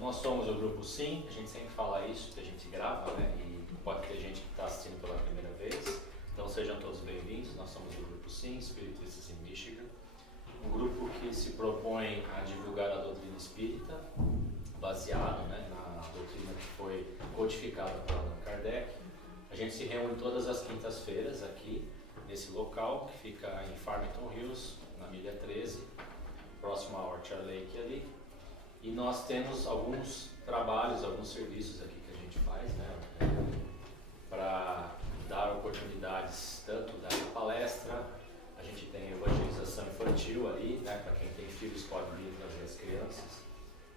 nós somos o Grupo Sim, a gente sempre fala isso, porque a gente grava, né? E pode ter gente que está assistindo pela primeira vez. Então sejam todos bem-vindos, nós somos o Grupo Sim, Espiritistas em Michigan. Um grupo que se propõe a divulgar a doutrina espírita, baseado, né, na doutrina que foi codificada por Allan Kardec. A gente se reúne todas as quintas-feiras aqui, nesse local, que fica em Farmington Hills, na milha 13, próximo a Orchard Lake ali. E nós temos alguns trabalhos, alguns serviços aqui que a gente faz, né, para dar oportunidades tanto da palestra, a gente tem evangelização infantil ali, né, para quem tem filhos pode vir trazer as crianças,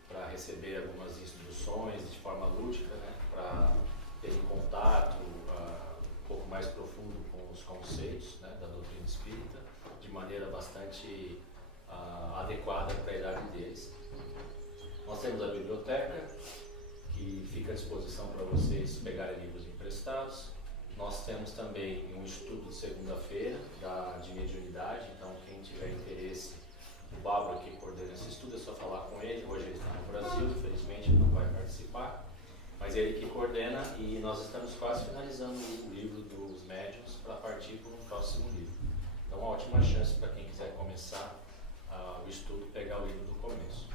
para receber algumas instruções de forma lúdica, né, para ter um contato um pouco mais profundo com os conceitos, né, da doutrina espírita, de maneira bastante adequada para a idade deles. Nós temos a biblioteca, que fica à disposição para vocês pegarem livros emprestados. Nós temos também um estudo de segunda-feira de mediunidade, então quem tiver interesse, o Bárbaro que coordena esse estudo, é só falar com ele. Hoje ele está no Brasil, infelizmente não vai participar, mas ele que coordena, e nós estamos quase finalizando o livro dos médiuns para partir para um próximo livro. Então uma ótima chance para quem quiser começar o estudo, pegar o livro do começo.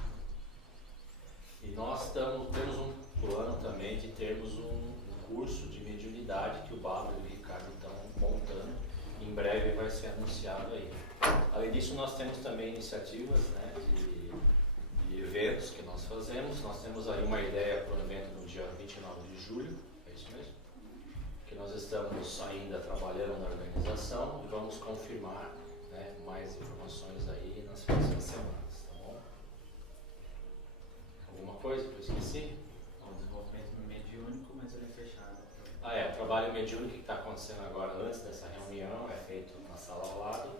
E nós temos um plano também de termos um curso de mediunidade que o Bárbaro e o Ricardo estão montando. Em breve vai ser anunciado aí. Além disso, nós temos também iniciativas, né, de eventos que nós fazemos. Nós temos aí uma ideia para um evento no dia 29 de julho, é isso mesmo? Que nós estamos ainda trabalhando na organização e vamos confirmar, né, mais informações aí nas próximas semanas, tá bom? Alguma coisa que eu esqueci? O desenvolvimento mediúnico, mas ele é fechado. O trabalho mediúnico que está acontecendo agora, antes dessa reunião, é feito na sala ao lado,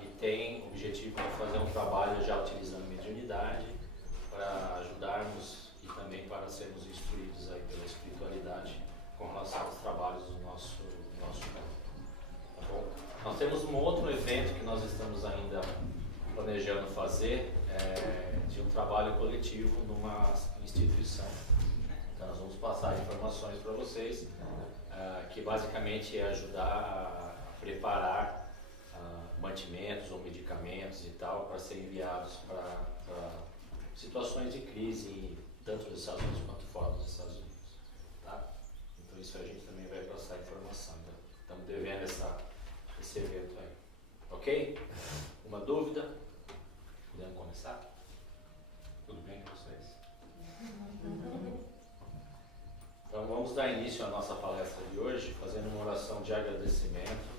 e tem o objetivo de fazer um trabalho já utilizando mediunidade para ajudarmos e também para sermos instruídos aí pela espiritualidade com relação aos trabalhos do nosso campo. Tá bom? Nós temos um outro evento que nós estamos ainda planejando fazer, de um trabalho coletivo numa instituição. Então nós vamos passar informações para vocês, que basicamente é ajudar a preparar mantimentos ou medicamentos e tal para serem enviados para situações de crise, tanto nos Estados Unidos quanto fora dos Estados Unidos. Tá? Então isso a gente também vai passar informação. Então, estamos devendo esse evento aí. Ok? Uma dúvida? Podemos começar? Tudo bem com vocês? Então vamos dar início à nossa palestra de hoje, fazendo uma oração de agradecimento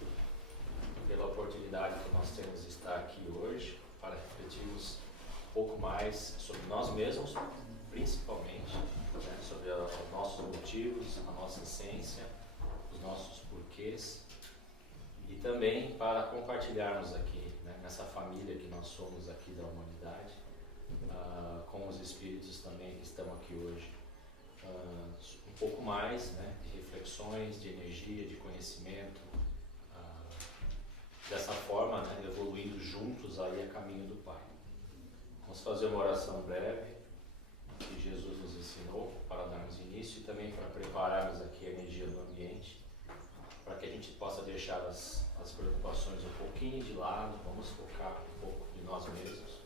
pela oportunidade que nós temos de estar aqui hoje, para refletirmos um pouco mais sobre nós mesmos, principalmente, né, sobre os nossos motivos, a nossa essência, os nossos porquês, e também para compartilharmos aqui, né, nessa família que nós somos aqui da humanidade, com os espíritos também que estão aqui hoje, um pouco mais, né, de reflexões, de energia, de conhecimento, dessa forma, né, evoluindo juntos aí a caminho do Pai. Vamos fazer uma oração breve que Jesus nos ensinou para darmos início e também para prepararmos aqui a energia do ambiente, para que a gente possa deixar as preocupações um pouquinho de lado. Vamos focar um pouco de nós mesmos,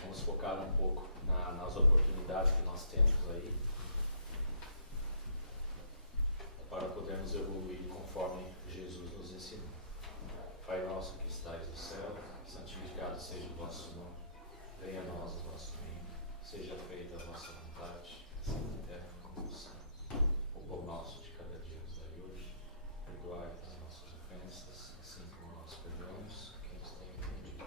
vamos focar um pouco nas oportunidades que nós temos aí, para podermos evoluir conforme Jesus nos ensinou. Pai nosso que estais no céu, santificado seja o vosso nome, venha a nós o vosso reino, seja feita a vossa vontade, assim na terra como no céu. O pão nosso de cada dia nos dai hoje, perdoai as nossas ofensas, assim como nós perdoamos a quem nos tem ofendido.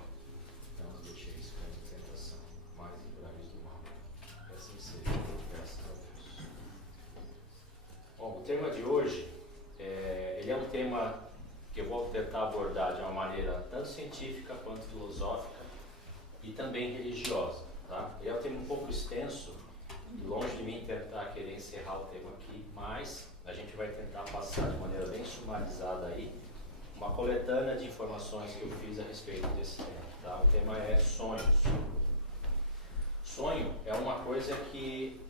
Não nos deixeis cair em tentação, mas livrai-nos do mal. Que assim seja, graças a Deus. Bom, o tema de hoje, ele é um tema que eu vou tentar abordar de uma maneira tanto científica quanto filosófica e também religiosa. Tá? Ele é um tema um pouco extenso, e longe de mim tentar querer encerrar o tema aqui, mas a gente vai tentar passar de maneira bem sumarizada aí uma coletânea de informações que eu fiz a respeito desse tema. Tá? O tema é sonhos. Sonho é uma coisa que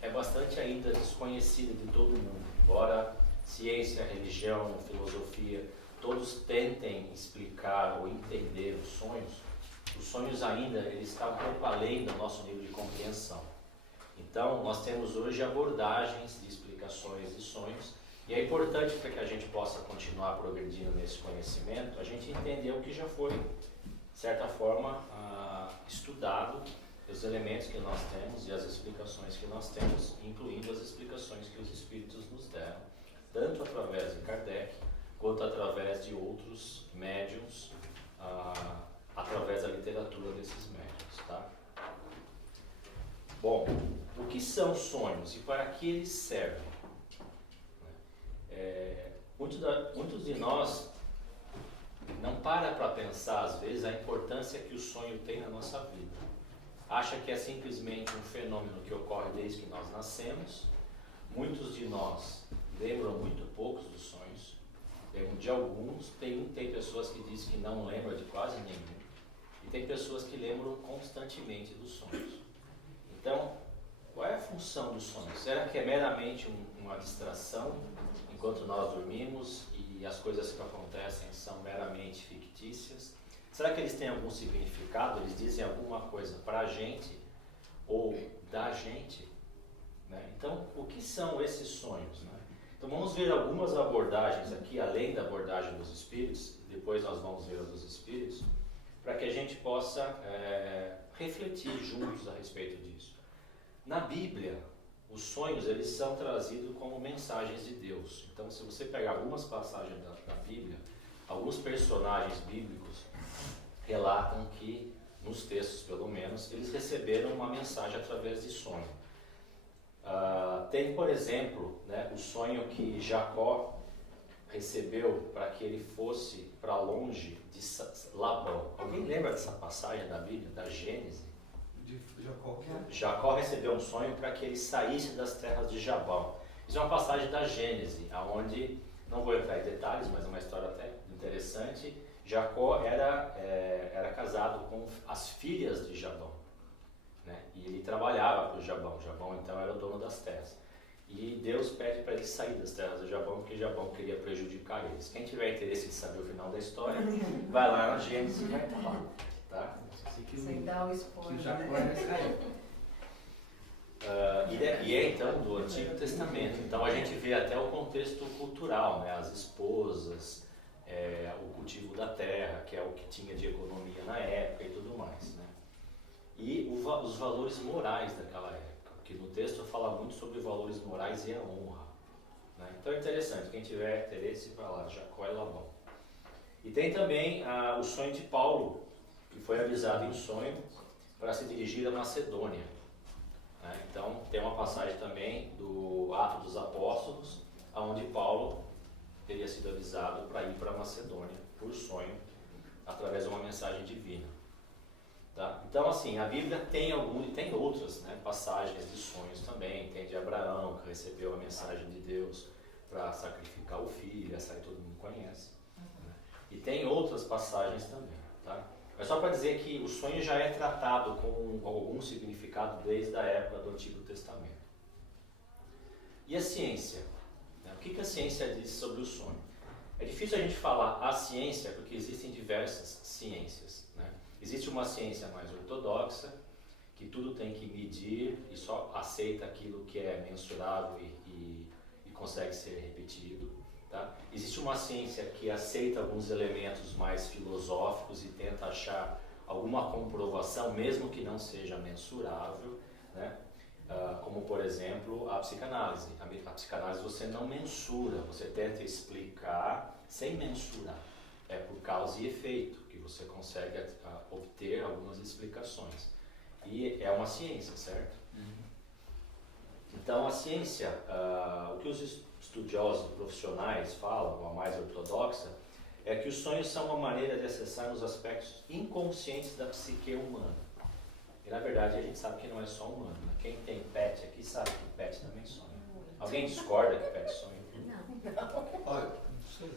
é bastante ainda desconhecida de todo mundo. Embora ciência, religião, filosofia, todos tentem explicar ou entender os sonhos ainda eles estão um pouco além do nosso nível de compreensão. Então, nós temos hoje abordagens de explicações de sonhos, e é importante para que a gente possa continuar progredindo nesse conhecimento, a gente entender o que já foi, de certa forma, estudado, os elementos que nós temos e as explicações que nós temos, incluindo as explicações que os espíritos nos deram, tanto através de Kardec, quanto através de outros médiuns, através da literatura desses médiuns. Tá? Bom, o que são sonhos e para que eles servem? Muitos de nós não para pensar, às vezes, a importância que o sonho tem na nossa vida. Acha que é simplesmente um fenômeno que ocorre desde que nós nascemos. Muitos de nós lembram muito poucos dos sonhos, lembram de alguns, tem pessoas que dizem que não lembram de quase nenhum, e tem pessoas que lembram constantemente dos sonhos. Então, qual é a função dos sonhos? Será que é meramente uma distração enquanto nós dormimos e as coisas que acontecem são meramente fictícias? Será que eles têm algum significado? Eles dizem alguma coisa para a gente ou da gente? Né? Então, o que são esses sonhos? Né? Então, vamos ver algumas abordagens aqui, além da abordagem dos espíritos, depois nós vamos ver a dos espíritos, para que a gente possa refletir juntos a respeito disso. Na Bíblia, os sonhos eles são trazidos como mensagens de Deus. Então, se você pegar algumas passagens da Bíblia, alguns personagens bíblicos relatam que, nos textos pelo menos, eles receberam uma mensagem através de sonho. Tem, por exemplo, né, o sonho que Jacó recebeu para que ele fosse para longe de Labão. Alguém lembra dessa passagem da Bíblia, da Gênesis? De Jacó. Jacó recebeu um sonho para que ele saísse das terras de Jabal. Isso é uma passagem da Gênesis, onde, não vou entrar em detalhes, mas é uma história até interessante. Jacó era casado com as filhas de Jabal, né? E ele trabalhava para o Jabal. Jabal então era o dono das terras. E Deus pede para ele sair das terras de Jabal, porque Jabal queria prejudicar eles. Quem tiver interesse em saber o final da história, vai lá na Gênesis e vai estar lá. Tá? Sem dar o spoiler. Que Jacó era Israel. E é então do Antigo Testamento. Então a gente vê até o contexto cultural, né? As esposas, o cultivo da terra, que é o que tinha de economia na época e tudo mais, né? E os valores morais daquela época, porque no texto fala muito sobre valores morais e a honra, né? Então é interessante, quem tiver interesse vai lá, Jacó e Labão. E tem também o sonho de Paulo, que foi avisado em sonho para se dirigir à Macedônia, né? Então tem uma passagem também do Atos dos Apóstolos, onde Paulo teria sido avisado para ir para a Macedônia por sonho, através de uma mensagem divina. Tá? Então, assim, a Bíblia tem outras, né, passagens de sonhos também. Tem de Abraão, que recebeu a mensagem de Deus para sacrificar o filho, essa aí todo mundo conhece. Né? E tem outras passagens também. Tá? É só para dizer que o sonho já é tratado com algum significado desde a época do Antigo Testamento. E a ciência? O que a ciência diz sobre o sonho? É difícil a gente falar a ciência porque existem diversas ciências, né? Existe uma ciência mais ortodoxa, que tudo tem que medir e só aceita aquilo que é mensurável e consegue ser repetido. Tá? Existe uma ciência que aceita alguns elementos mais filosóficos e tenta achar alguma comprovação, mesmo que não seja mensurável, né? Como, por exemplo, a psicanálise. A psicanálise você não mensura, você tenta explicar sem mensurar. É por causa e efeito que você consegue obter algumas explicações. E é uma ciência, certo? Então, a ciência, o que os estudiosos profissionais falam, a mais ortodoxa, é que os sonhos são uma maneira de acessar os aspectos inconscientes da psique humana. E na verdade a gente sabe que não é só humano. Né? Quem tem pet aqui sabe que pet também sonha. Alguém discorda que pet sonha? Não. Olha, não sei.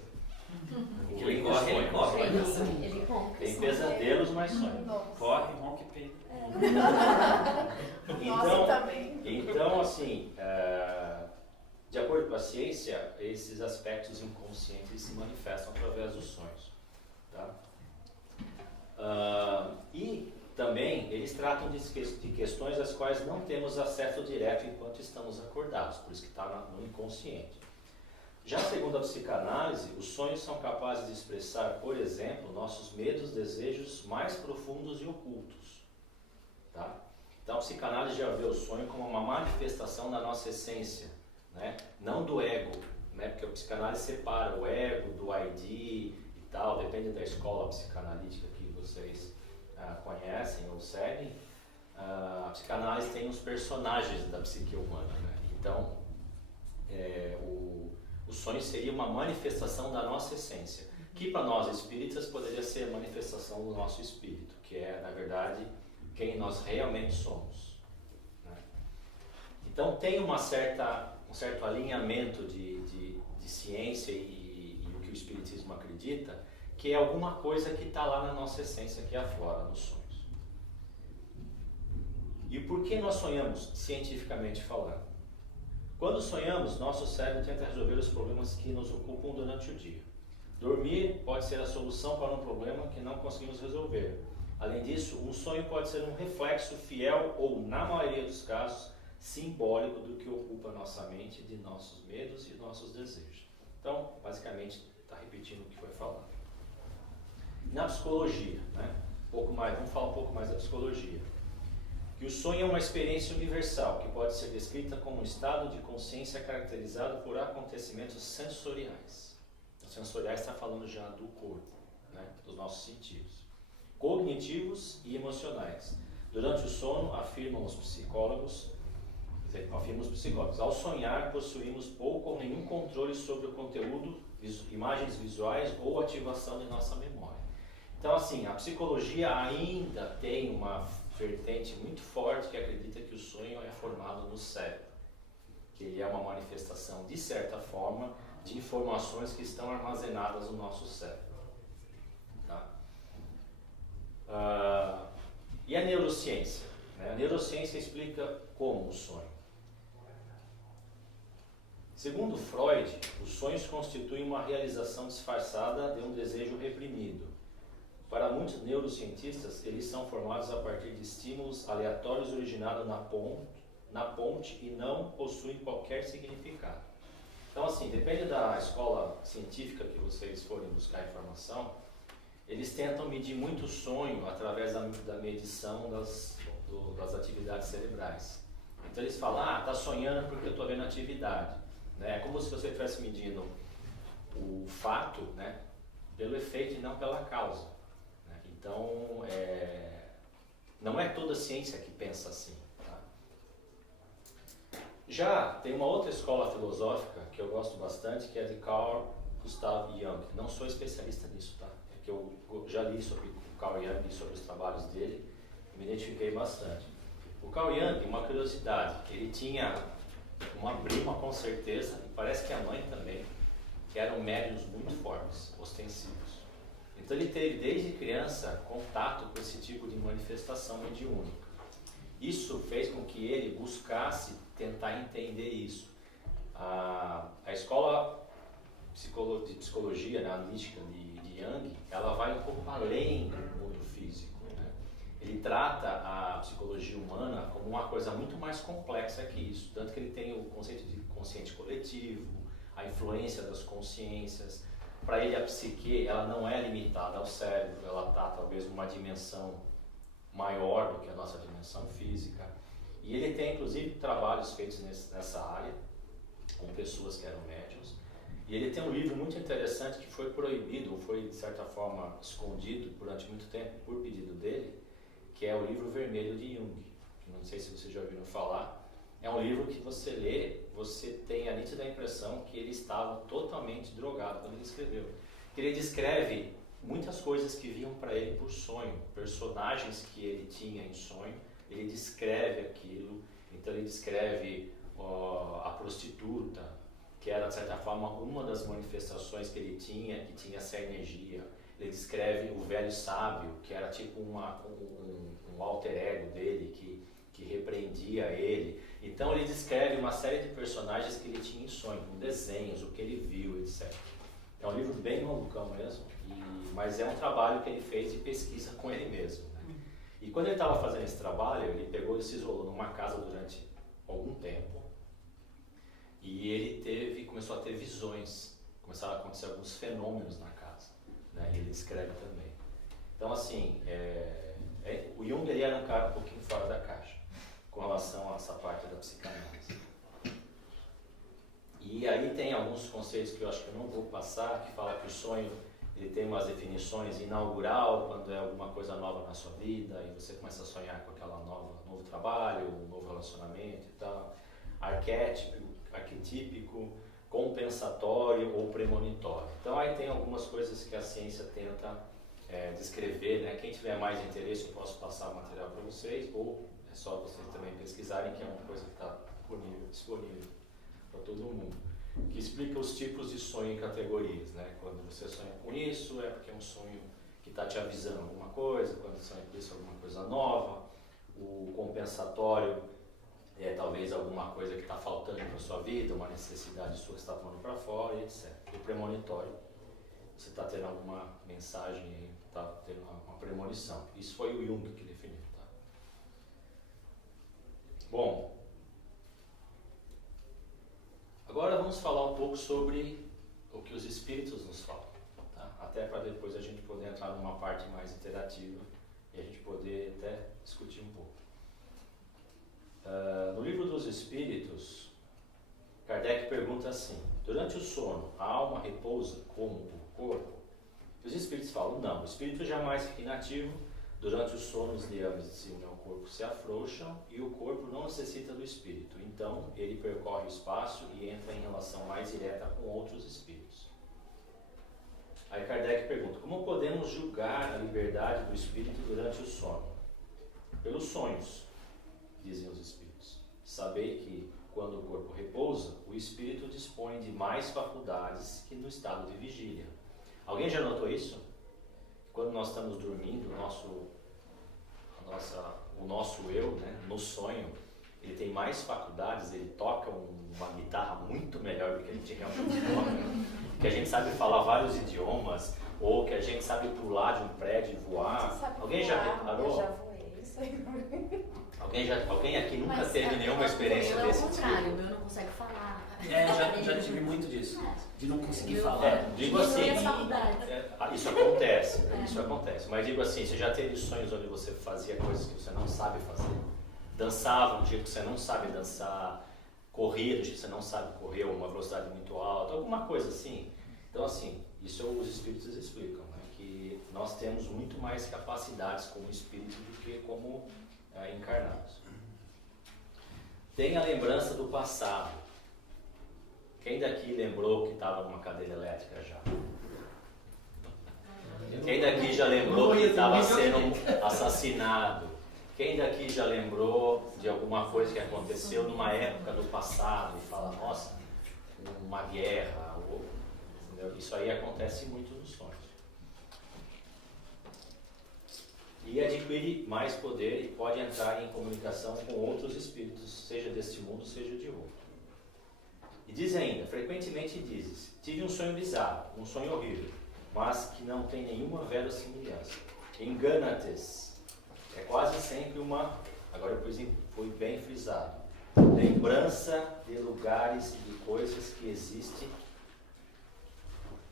Ele corre. Ele compra. Tem pesadelos, mas sonha. Corre, ronca e peida. Nossa, também. Então, assim, de acordo com a ciência, esses aspectos inconscientes se manifestam através dos sonhos. Tá? E também eles tratam de questões às quais não temos acesso direto enquanto estamos acordados, por isso que está no inconsciente. Já segundo a psicanálise, os sonhos são capazes de expressar, por exemplo, nossos medos, desejos mais profundos e ocultos. Tá? Então a psicanálise já vê o sonho como uma manifestação da nossa essência, né? Não do ego, né? Porque a psicanálise separa o ego do ID e tal, depende da escola psicanalítica que vocês conhecem ou seguem. A psicanálise tem os personagens da psique humana, né? Então o sonho seria uma manifestação da nossa essência, que para nós espíritas poderia ser a manifestação do nosso espírito, que é, na verdade, quem nós realmente somos, né? Então tem um certo alinhamento de ciência e o que o espiritismo acredita, que é alguma coisa que está lá na nossa essência, que aflora nos sonhos. E por que nós sonhamos, cientificamente falando? Quando sonhamos, nosso cérebro tenta resolver os problemas que nos ocupam durante o dia. Dormir pode ser a solução para um problema que não conseguimos resolver. Além disso, um sonho pode ser um reflexo fiel ou, na maioria dos casos, simbólico do que ocupa nossa mente, de nossos medos e nossos desejos. Então, basicamente, está repetindo o que foi falado. Na psicologia, né? Vamos falar um pouco mais da psicologia. Que o sonho é uma experiência universal, que pode ser descrita como um estado de consciência caracterizado por acontecimentos sensoriais. Os sensoriais está falando já do corpo, né? Dos nossos sentidos. Cognitivos e emocionais. Durante o sono, afirmam os psicólogos, ao sonhar possuímos pouco ou nenhum controle sobre o conteúdo, imagens visuais ou ativação de nossa memória. Então, assim, a psicologia ainda tem uma vertente muito forte que acredita que o sonho é formado no cérebro, que ele é uma manifestação, de certa forma, de informações que estão armazenadas no nosso cérebro. Tá? E a neurociência? Né? A neurociência explica como o sonho. Segundo Freud, os sonhos constituem uma realização disfarçada de um desejo reprimido. Para muitos neurocientistas, eles são formados a partir de estímulos aleatórios originados na ponte e não possuem qualquer significado. Então, assim, depende da escola científica que vocês forem buscar informação, eles tentam medir muito o sonho através da medição das atividades cerebrais. Então, eles falam, tá sonhando porque eu estou vendo atividade. Né? É como se você estivesse medindo o fato, né, pelo efeito e não pela causa. Então, não é toda ciência que pensa assim. Tá? Já tem uma outra escola filosófica que eu gosto bastante, que é de Carl Gustav Jung. Não sou especialista nisso, tá? É que eu já li sobre o Carl Jung e sobre os trabalhos dele e me identifiquei bastante. O Carl Jung, uma curiosidade, ele tinha uma prima com certeza, e parece que a mãe também, que eram médiuns muito fortes, ostensivos. Então ele teve desde criança contato com esse tipo de manifestação mediúnica. Isso fez com que ele buscasse tentar entender isso. A escola de psicologia, né, analítica de Jung, ela vai um pouco além do mundo físico. Né? Ele trata a psicologia humana como uma coisa muito mais complexa que isso. Tanto que ele tem o conceito de consciente coletivo, a influência das consciências. Para ele, a psique ela não é limitada ao cérebro, ela está talvez numa dimensão maior do que a nossa dimensão física. E ele tem, inclusive, trabalhos feitos nessa área, com pessoas que eram médiuns. E ele tem um livro muito interessante que foi proibido, ou foi, de certa forma, escondido durante muito tempo por pedido dele, que é o livro Vermelho de Jung. Não sei se vocês já ouviram falar. É um livro que você lê, você tem a nítida impressão que ele estava totalmente drogado quando ele escreveu. Ele descreve muitas coisas que vinham para ele por sonho, personagens que ele tinha em sonho, ele descreve aquilo. Então ele descreve a prostituta, que era de certa forma uma das manifestações que ele tinha, que tinha essa energia. Ele descreve o velho sábio, que era tipo um um alter ego dele que repreendia ele. Então ele descreve uma série de personagens que ele tinha em sonho, com desenhos, o que ele viu, etc. É um livro bem malucão mesmo, mas é um trabalho que ele fez de pesquisa com ele mesmo. Né? E quando ele estava fazendo esse trabalho, ele pegou e se isolou numa casa durante algum tempo. E ele começou a ter visões, começaram a acontecer alguns fenômenos na casa. Né? E ele descreve também. Então, assim, o Jung ele era um cara um pouquinho fora da caixa com relação a essa parte da psicanálise. E aí tem alguns conceitos que eu acho que eu não vou passar, que fala que o sonho ele tem umas definições inaugural, quando é alguma coisa nova na sua vida, e você começa a sonhar com aquela novo trabalho, um novo relacionamento e tal. Arquetípico, compensatório ou premonitório. Então aí tem algumas coisas que a ciência tenta descrever, né? Quem tiver mais interesse eu posso passar o material para vocês, ou é só vocês também pesquisarem, que é uma coisa que está disponível para todo mundo, que explica os tipos de sonho em categorias, né? Quando você sonha com isso é porque é um sonho que está te avisando alguma coisa, quando você sonha com isso alguma coisa nova. O compensatório é talvez alguma coisa que está faltando para a sua vida, uma necessidade sua que está pondo para fora, e etc. O premonitório, você está tendo alguma mensagem aí, está tendo uma premonição. Isso foi o Jung que definiu. Tá? Bom, agora vamos falar um pouco sobre o que os espíritos nos falam, tá? Até para depois a gente poder entrar numa parte mais interativa e a gente poder até discutir um pouco. No livro dos Espíritos, Kardec pergunta assim: durante o sono, a alma repousa como o corpo? Os Espíritos falam: não, o Espírito jamais fica inativo. Durante o sono, os liames de se unem ao corpo se afrouxam e o corpo não necessita do Espírito. Então, ele percorre o espaço e entra em relação mais direta com outros Espíritos. Aí Kardec pergunta: como podemos julgar a liberdade do Espírito durante o sono? Pelos sonhos, dizem os Espíritos. Sabei que, quando o corpo repousa, o Espírito dispõe de mais faculdades que no estado de vigília. Alguém já notou isso? Quando nós estamos dormindo, o nosso eu, né, no sonho, ele tem mais faculdades, ele toca uma guitarra muito melhor do que a gente realmente toca, que a gente sabe falar vários idiomas, ou que a gente sabe pular de um prédio e voar. Alguém já reparou? Eu já voei, isso aí. Alguém aqui nunca teve nenhuma experiência desse tipo? O contrário, o meu não consegue falar. Já tive muito disso, de não conseguir falar. Digo assim, isso acontece, mas digo assim, você já teve sonhos onde você fazia coisas que você não sabe fazer? Dançava um dia que você não sabe dançar, corria do dia que você não sabe correr, uma velocidade muito alta, alguma coisa assim? Então assim, isso os espíritos explicam, né? Que nós temos muito mais capacidades como espírito do que como encarnados. Tem a lembrança do passado. Quem daqui lembrou que estava numa cadeira elétrica já? Quem daqui já lembrou que estava sendo assassinado? Quem daqui já lembrou de alguma coisa que aconteceu numa época do passado e fala: nossa, uma guerra? Entendeu? Isso aí acontece muito nos sonhos. E adquire mais poder e pode entrar em comunicação com outros espíritos, seja deste mundo, seja de outro. E diz ainda: frequentemente dizes: tive um sonho bizarro, um sonho horrível, mas que não tem nenhuma verossimilhança. Engana-te. É quase sempre uma, agora foi bem frisado, lembrança de lugares e de coisas que existem,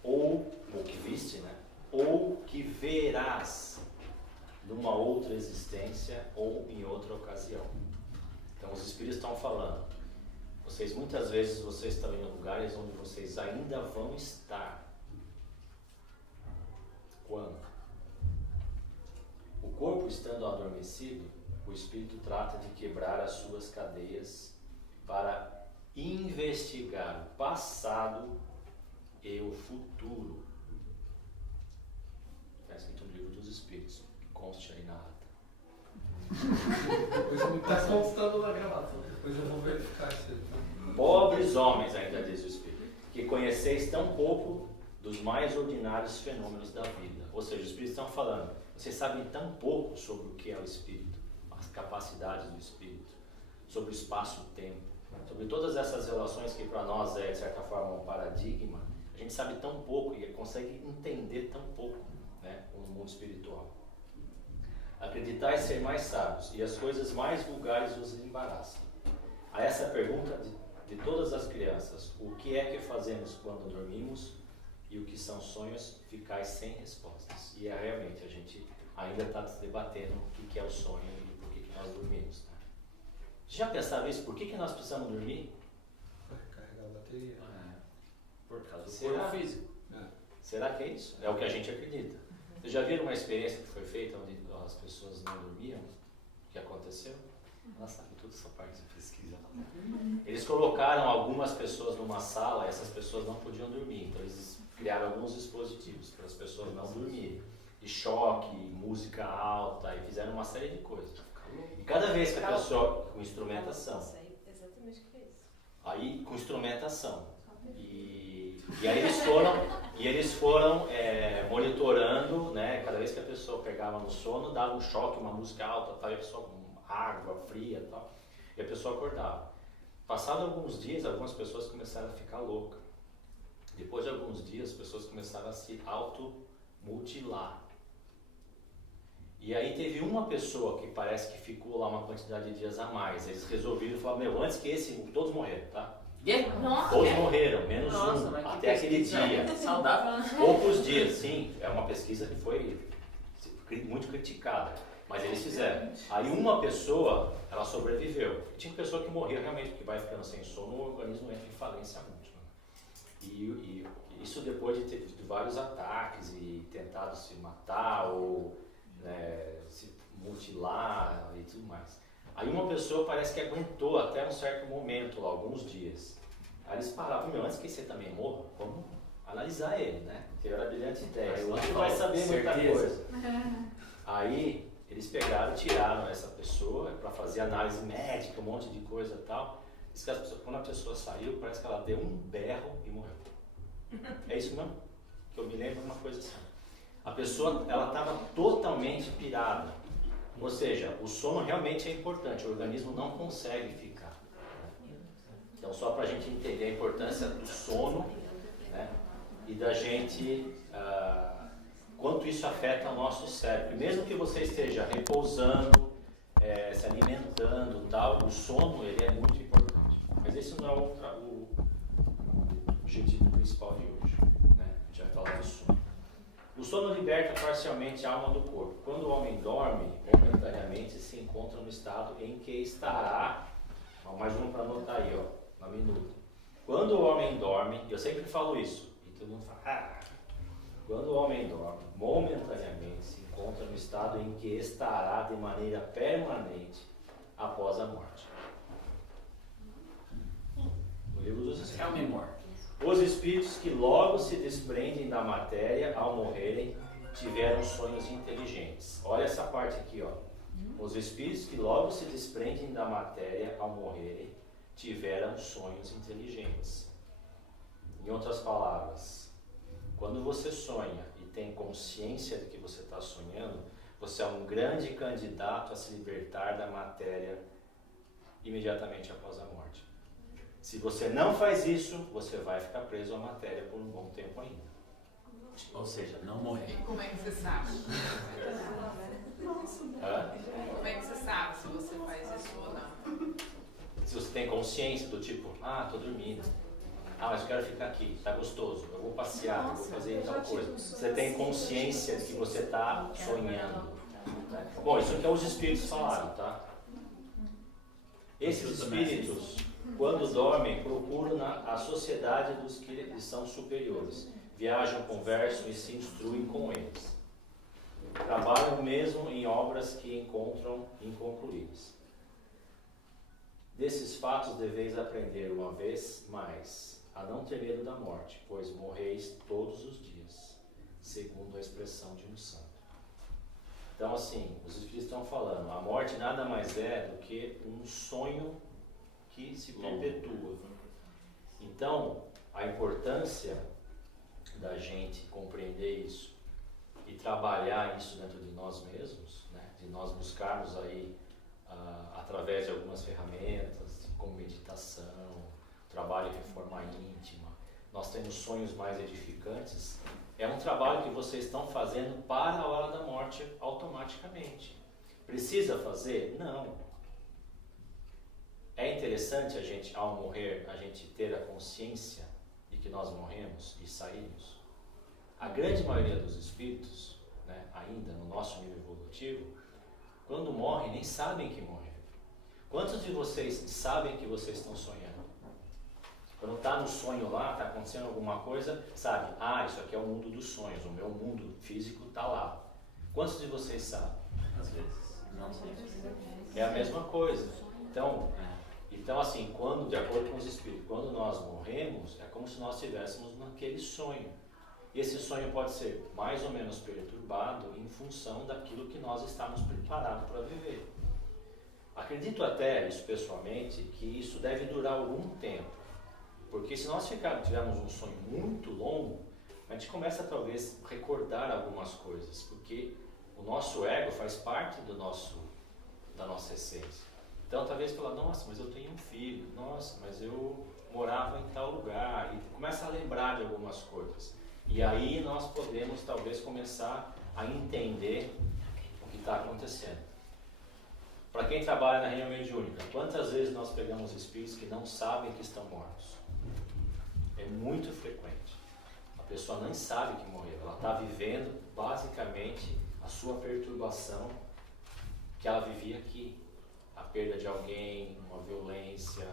ou que viste, né? Ou que verás numa outra existência ou em outra ocasião. Então os espíritos estão falando: muitas vezes vocês estão em lugares onde vocês ainda vão estar. Quando? O corpo estando adormecido, o espírito trata de quebrar as suas cadeias para investigar o passado e o futuro. Está escrito no livro dos Espíritos, que conste aí na ata. Depois está constando na gravação, depois eu vou verificar isso aí. Pobres homens, ainda diz o Espírito, que conheceis tão pouco dos mais ordinários fenômenos da vida. Ou seja, os Espíritos estão falando: vocês sabem tão pouco sobre o que é o Espírito. capacidades do espírito, sobre o espaço-tempo, sobre todas essas relações que para nós é, de certa forma, um paradigma, a gente sabe tão pouco e consegue entender tão pouco, né, o mundo espiritual. Acreditar é ser mais sábios, e as coisas mais vulgares os embaraçam. A essa pergunta de todas as crianças, o que é que fazemos quando dormimos e o que são sonhos, ficais sem respostas. E é realmente, a gente ainda está debatendo o que é o sonho e por que nós dormimos. Né? Já pensaram isso? Por que nós precisamos dormir? Para recarregar a bateria. Por causa do Será? corpo físico. Será que é isso? É o que a gente acredita. Vocês já viram uma experiência que foi feita onde as pessoas não dormiam? O que aconteceu? Ela sabe toda essa parte de pesquisa. Eles colocaram algumas pessoas numa sala e essas pessoas não podiam dormir. Então eles criaram alguns dispositivos para as pessoas não dormirem. E choque, música alta, e fizeram uma série de coisas. E cada vez que a pessoa... com instrumentação. Sei exatamente o que é isso. Aí, com instrumentação. E aí eles foram monitorando, né? Cada vez que a pessoa pegava no sono, dava um choque, uma música alta, tal, e a pessoa com água fria e tal. E a pessoa acordava. Passado alguns dias, algumas pessoas começaram a ficar loucas. Depois de alguns dias, as pessoas começaram a se automutilar. E aí teve uma pessoa que parece que ficou lá uma quantidade de dias a mais. Eles resolveram falar, antes que todos morreram, tá? Nossa, Todos morreram, menos Nossa, um, até aquele dia. Saudável, né? Poucos dias, sim. É uma pesquisa que foi muito criticada. Mas eles fizeram. Aí uma pessoa, ela sobreviveu. E tinha pessoa que morria realmente, porque vai ficando sem sono, o organismo entra em falência múltipla. E isso depois de ter vários ataques e tentado se matar ou se mutilar e tudo mais. Aí uma pessoa parece que aguentou até um certo momento, lá, alguns dias. Aí eles paravam, antes que você também morra, vamos analisar ele, né? Tiveram a brilhante ideia. O outro vai saber muita coisa. Aí eles pegaram e tiraram essa pessoa para fazer análise médica, um monte de coisa e tal. Diz que quando a pessoa saiu, parece que ela deu um berro e morreu. É isso mesmo? Que eu me lembro de uma coisa assim. A pessoa, ela estava totalmente pirada. Ou seja, o sono realmente é importante, o organismo não consegue ficar. Então, só para a gente entender a importância do sono, né, e da gente, quanto isso afeta o nosso cérebro. Mesmo que você esteja repousando, se alimentando, tal, o sono ele é muito importante. Mas esse não é o objetivo principal de hoje. Né? A gente vai falar do sono. O sono liberta parcialmente a alma do corpo. Quando o homem dorme, momentaneamente se encontra no estado em que estará, mais um para anotar aí, na minuta. Quando o homem dorme, eu sempre falo isso, e todo mundo fala, quando o homem dorme, momentaneamente se encontra no estado em que estará de maneira permanente após a morte. No livro dos Espíritos. Os espíritos que logo se desprendem da matéria ao morrerem tiveram sonhos inteligentes. Olha essa parte aqui, Os espíritos que logo se desprendem da matéria ao morrerem tiveram sonhos inteligentes. Em outras palavras, quando você sonha e tem consciência de que você está sonhando, você é um grande candidato a se libertar da matéria imediatamente após a morte. Se você não faz isso, você vai ficar preso à matéria por um bom tempo ainda. Ou seja, não morrer. Como é que você sabe? Como é que você sabe se você faz isso ou não? Se você tem consciência do tipo, tô dormindo. Mas eu quero ficar aqui, tá gostoso, eu vou passear, eu vou fazer tal coisa. Você tem consciência de que você está sonhando. Bom, isso aqui é os espíritos falaram, tá? Esses espíritos, quando dormem, procuram a sociedade dos que lhes são superiores. Viajam, conversam e se instruem com eles. Trabalham mesmo em obras que encontram inconcluídas. Desses fatos deveis aprender uma vez mais a não ter medo da morte, pois morreis todos os dias, segundo a expressão de um santo. Então, assim, os espíritos estão falando, a morte nada mais é do que um sonho que se perpetua. Então, a importância da gente compreender isso e trabalhar isso dentro de nós mesmos, né? De nós buscarmos aí através de algumas ferramentas, como meditação, trabalho em reforma íntima, nós temos sonhos mais edificantes. É um trabalho que vocês estão fazendo para a hora da morte automaticamente. Precisa fazer? Não. É interessante a gente, ao morrer, a gente ter a consciência de que nós morremos e saímos. A grande maioria dos espíritos, né, ainda no nosso nível evolutivo, quando morrem, nem sabem que morreram. Quantos de vocês sabem que vocês estão sonhando? Quando está no sonho lá, está acontecendo alguma coisa, sabe? Isso aqui é o mundo dos sonhos, o meu mundo físico está lá. Quantos de vocês sabem? Às vezes. Não sei. É a mesma coisa. Então assim, quando, de acordo com os espíritos, quando nós morremos, é como se nós estivéssemos naquele sonho. E esse sonho pode ser mais ou menos perturbado em função daquilo que nós estamos preparados para viver. Acredito até, isso pessoalmente, que isso deve durar algum tempo. Porque se nós tivermos um sonho muito longo, a gente começa a talvez recordar algumas coisas, porque o nosso ego faz parte da nossa essência. Então talvez falar, nossa, mas eu tenho um filho, nossa, mas eu morava em tal lugar, e começa a lembrar de algumas coisas. E aí nós podemos talvez começar a entender o que está acontecendo. Para quem trabalha na reunião mediúnica, quantas vezes nós pegamos espíritos que não sabem que estão mortos? É muito frequente. A pessoa nem sabe que morreu, ela está vivendo basicamente a sua perturbação que ela vivia aqui. A perda de alguém, uma violência,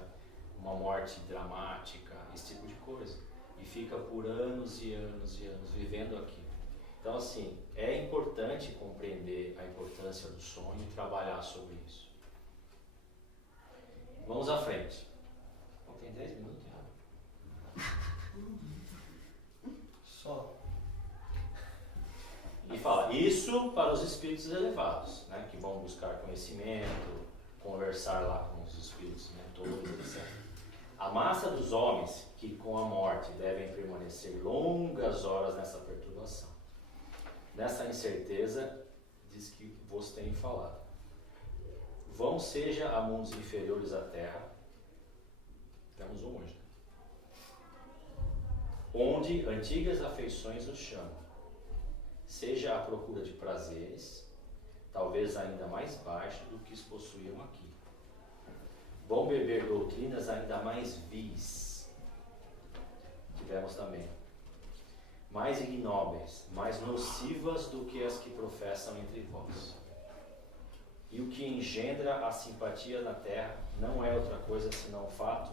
uma morte dramática, esse tipo de coisa. E fica por anos e anos e anos vivendo aqui. Então assim, é importante compreender a importância do sonho e trabalhar sobre isso. Vamos à frente. Tem 10 minutos, Só. E fala, isso para os espíritos elevados, né, que vão buscar conhecimento, conversar lá com os espíritos mentores, etc. A massa dos homens que com a morte devem permanecer longas horas nessa perturbação, nessa incerteza, diz que vos tenho falado. Vão seja a mundos inferiores à terra, temos um hoje, onde antigas afeições os chamam, seja à procura de prazeres, talvez ainda mais baixos do que os possuíam aqui. Vão beber doutrinas ainda mais vis, tivemos também, mais ignóbeis, mais nocivas do que as que professam entre vós. E o que engendra a simpatia na terra não é outra coisa senão o fato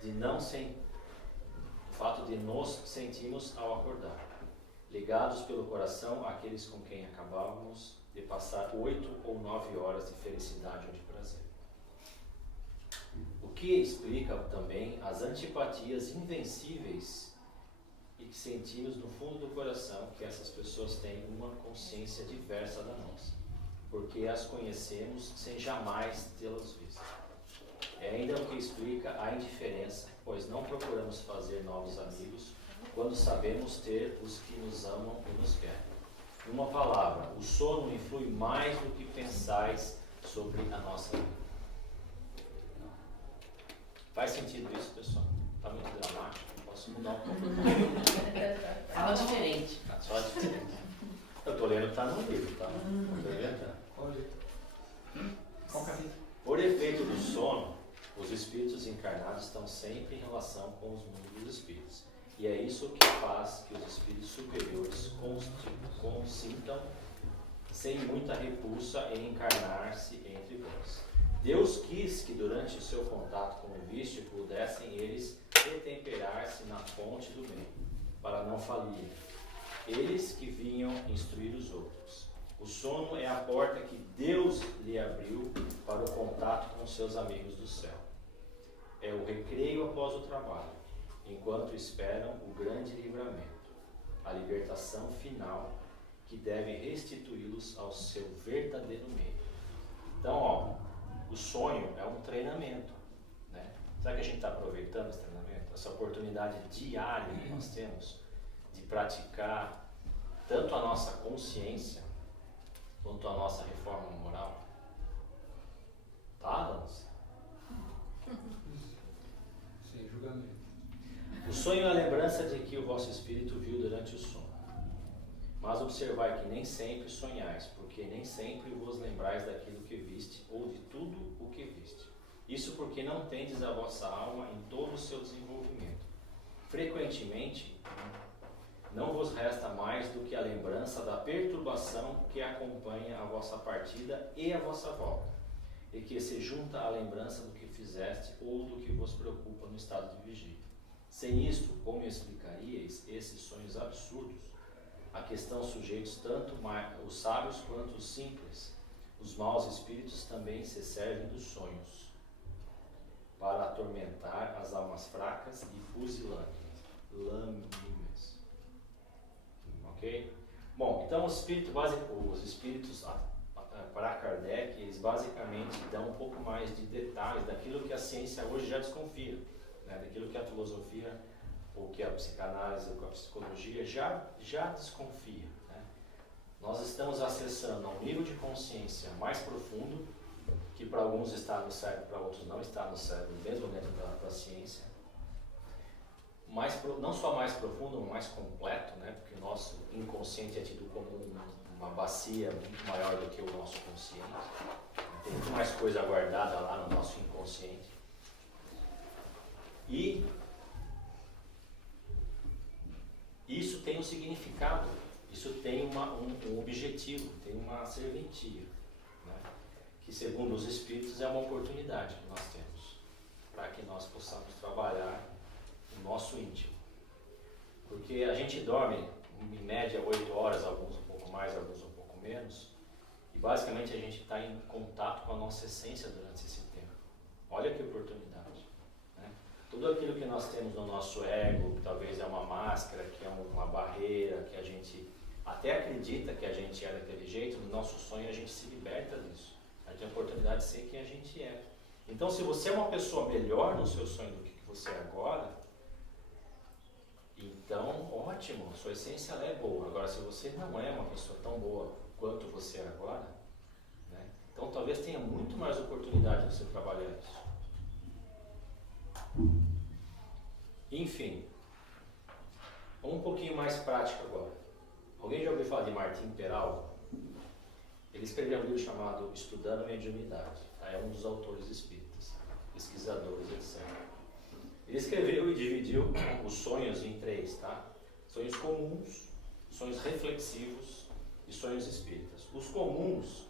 de nos sentirmos ao acordar, ligados pelo coração àqueles com quem acabávamos de passar 8 ou 9 horas de felicidade ou de prazer. O que explica também as antipatias invencíveis e que sentimos no fundo do coração que essas pessoas têm uma consciência diversa da nossa, porque as conhecemos sem jamais tê-las visto. É ainda o que explica a indiferença, pois não procuramos fazer novos amigos quando sabemos ter os que nos amam e nos querem. Uma palavra, o sono influi mais do que pensais sobre a nossa vida. Faz sentido isso, pessoal? Está muito dramático? Posso mudar um pouco? Fala diferente. Só diferente. Eu estou lendo o que está no livro, tá? Qual livro? Qual capítulo? Por efeito do sono, os espíritos encarnados estão sempre em relação com os mundos dos espíritos. E é isso que faz que os espíritos superiores consintam sem muita repulsa em encarnar-se entre vós. Deus quis que durante o seu contato com o vício pudessem eles retemperar-se na fonte do bem, para não falir. Eles que vinham instruir os outros. O sono é a porta que Deus lhe abriu para o contato com seus amigos do céu. É o recreio após o trabalho, enquanto esperam o grande livramento, a libertação final que deve restituí-los ao seu verdadeiro meio. Então, o sonho é um treinamento, né? Será que a gente está aproveitando esse treinamento? Essa oportunidade diária que nós temos de praticar tanto a nossa consciência quanto a nossa reforma moral? Tá, Lance? Sem julgamento. O sonho é a lembrança de que o vosso espírito viu durante o sono. Mas observai que nem sempre sonhais, porque nem sempre vos lembrais daquilo que viste ou de tudo o que viste. Isso porque não tendes a vossa alma em todo o seu desenvolvimento. Frequentemente, não vos resta mais do que a lembrança da perturbação que acompanha a vossa partida e a vossa volta, e que se junta à lembrança do que fizeste ou do que vos preocupa no estado de vigília. Sem isto, como explicaríeis esses sonhos absurdos, a que estão sujeitos tanto os sábios quanto os simples? Os maus espíritos também se servem dos sonhos para atormentar as almas fracas e pusilânimes. Ok? Bom, então os espíritos para Kardec, eles basicamente dão um pouco mais de detalhes daquilo que a ciência hoje já desconfia, né? Daquilo que a filosofia, ou que a psicanálise, ou que a psicologia já desconfia, né? Nós estamos acessando a um nível de consciência mais profundo, que para alguns está no cérebro, para outros não está no cérebro, mesmo dentro da ciência. Não só mais profundo, mas mais completo, né? Porque o nosso inconsciente é tido como uma bacia muito maior do que o nosso consciente. Tem muito mais coisa guardada lá no nosso inconsciente. E isso tem um significado, isso tem um objetivo, tem uma serventia, né? Que segundo os espíritos é uma oportunidade que nós temos para que nós possamos trabalhar o nosso íntimo. Porque a gente dorme em média 8 horas, alguns um pouco mais, alguns um pouco menos, e basicamente a gente está em contato com a nossa essência durante esse tempo. Olha que oportunidade, né? Tudo aquilo que nós temos no nosso ego, que talvez é uma máscara, que é uma barreira, que a gente até acredita que a gente é daquele jeito, no nosso sonho a gente se liberta disso. A gente tem a oportunidade de ser quem a gente é. Então, se você é uma pessoa melhor no seu sonho do que você é agora, então, ótimo, a sua essência ela é boa. Agora, se você não é uma pessoa tão boa quanto você é agora, né, então talvez tenha muito mais oportunidade de você trabalhar isso. Enfim, um pouquinho mais prático agora. Alguém já ouviu falar de Martim Peralva? Ele escreveu um livro chamado Estudando a Mediunidade. Tá? É um dos autores espíritas, pesquisadores, etc. Ele escreveu e dividiu os sonhos em 3, tá? Sonhos comuns, sonhos reflexivos e sonhos espíritas. Os comuns,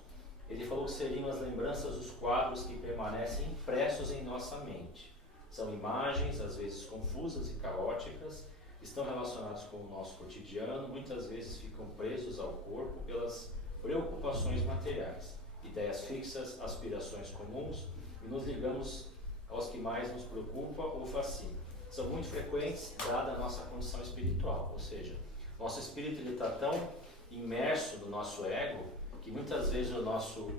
ele falou que seriam as lembranças dos quadros que permanecem impressos em nossa mente. São imagens, às vezes confusas e caóticas, estão relacionados com o nosso cotidiano, muitas vezes ficam presos ao corpo pelas preocupações materiais, ideias fixas, aspirações comuns, e nos ligamos aos que mais nos preocupa ou fascina. São muito frequentes, dada a nossa condição espiritual, ou seja, nosso espírito está tão imerso no nosso ego, que muitas vezes o nosso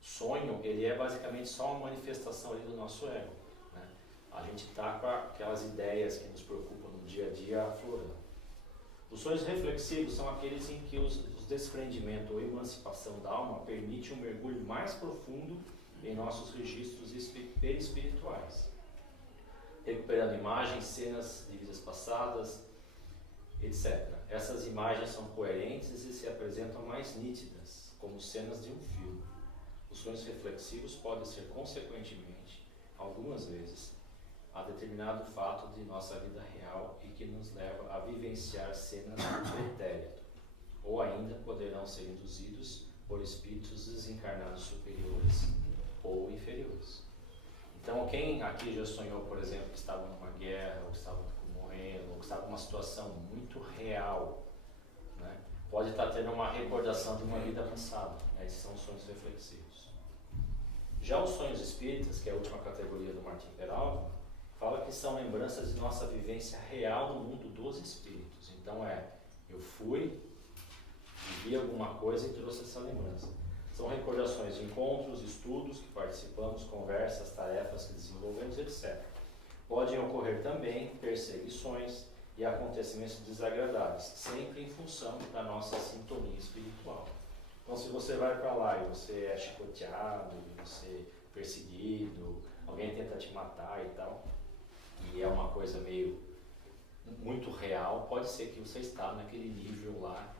sonho, ele é basicamente só uma manifestação ali do nosso ego, né? A gente está com aquelas ideias que nos preocupam no dia a dia aflorando. Os sonhos reflexivos são aqueles em que os desprendimento ou emancipação da alma permite um mergulho mais profundo em nossos registros perispirituais, recuperando imagens, cenas de vidas passadas, etc. Essas imagens são coerentes e se apresentam mais nítidas, como cenas de um filme. Os sonhos reflexivos podem ser, consequentemente, algumas vezes, a determinado fato de nossa vida real e que nos leva a vivenciar cenas do pretérito, ou ainda poderão ser induzidos por espíritos desencarnados superiores ou inferiores. Então, quem aqui já sonhou, por exemplo, que estava numa guerra, ou que estava morrendo, ou que estava numa situação muito real, né, pode estar tendo uma recordação de uma vida passada. Né? Esses são sonhos reflexivos. Já os sonhos espíritas, que é a última categoria do Martim Peralva, fala que são lembranças de nossa vivência real no mundo dos espíritos. Então eu fui, vivi alguma coisa e trouxe essa lembrança. São recordações de encontros, estudos que participamos, conversas, tarefas que desenvolvemos, etc. Podem ocorrer também perseguições e acontecimentos desagradáveis, sempre em função da nossa sintonia espiritual. Então, se você vai para lá e você é chicoteado, e você perseguido, alguém tenta te matar e tal, e é uma coisa meio muito real, pode ser que você está naquele nível lá,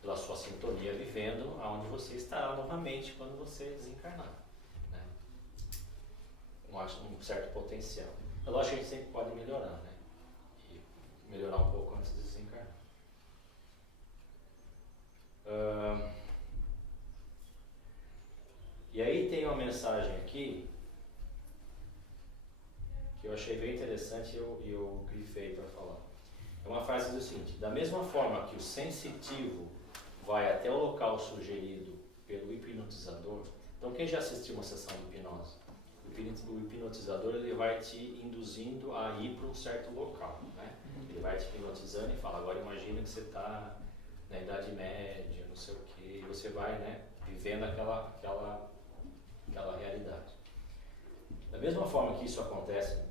pela sua sintonia, vivendo aonde você estará novamente quando você desencarnar, né? Um certo potencial. É lógico que a gente sempre pode melhorar, né? E melhorar um pouco antes de desencarnar. E aí tem uma mensagem aqui que eu achei bem interessante e eu grifei para falar. É uma frase do seguinte: da mesma forma que o sensitivo vai até o local sugerido pelo hipnotizador. Então, quem já assistiu uma sessão de hipnose? O hipnotizador ele vai te induzindo a ir para um certo local, né? Ele vai te hipnotizando e fala: agora imagina que você está na Idade Média, não sei o que, e você vai, né, vivendo aquela realidade. Da mesma forma que isso acontece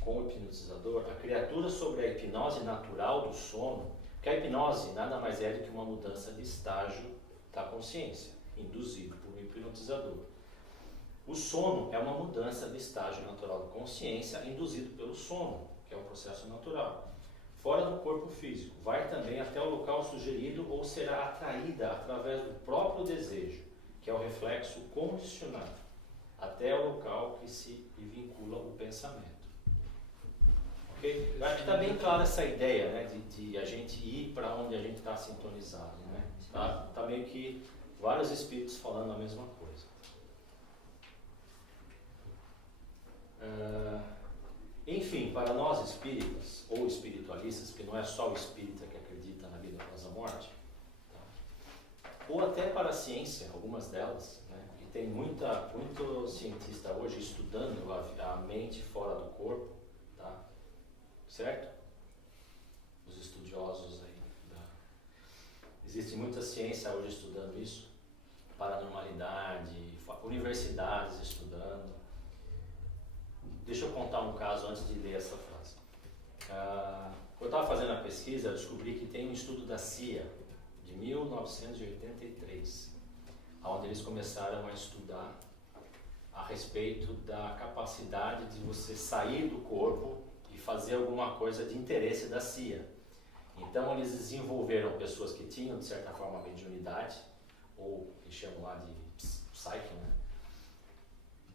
com o hipnotizador, a criatura sobre a hipnose natural do sono, porque a hipnose nada mais é do que uma mudança de estágio da consciência, induzido por um hipnotizador. O sono é uma mudança de estágio natural da consciência induzido pelo sono, que é um processo natural. Fora do corpo físico, vai também até o local sugerido ou será atraída através do próprio desejo, que é o reflexo condicionado, até o local que se vincula o pensamento. Okay? Eu acho que está bem clara essa ideia, né, de a gente ir para onde a gente está sintonizado. Né? Tá meio que vários espíritos falando a mesma coisa. Enfim, para nós espíritas ou espiritualistas, porque não é só o espírita que acredita na vida após a morte, tá? Ou até para a ciência, algumas delas, né? E tem muito cientista hoje estudando a mente fora do corpo, tá? Certo? Os estudiosos aí. Existe muita ciência hoje estudando isso, paranormalidade, universidades estudando. Deixa eu contar um caso antes de ler essa frase. Quando eu estava fazendo a pesquisa, eu descobri que tem um estudo da CIA, de 1983, onde eles começaram a estudar a respeito da capacidade de você sair do corpo e fazer alguma coisa de interesse da CIA. Então eles desenvolveram pessoas que tinham, de certa forma, mediunidade, ou eles chamam lá de psyche, né?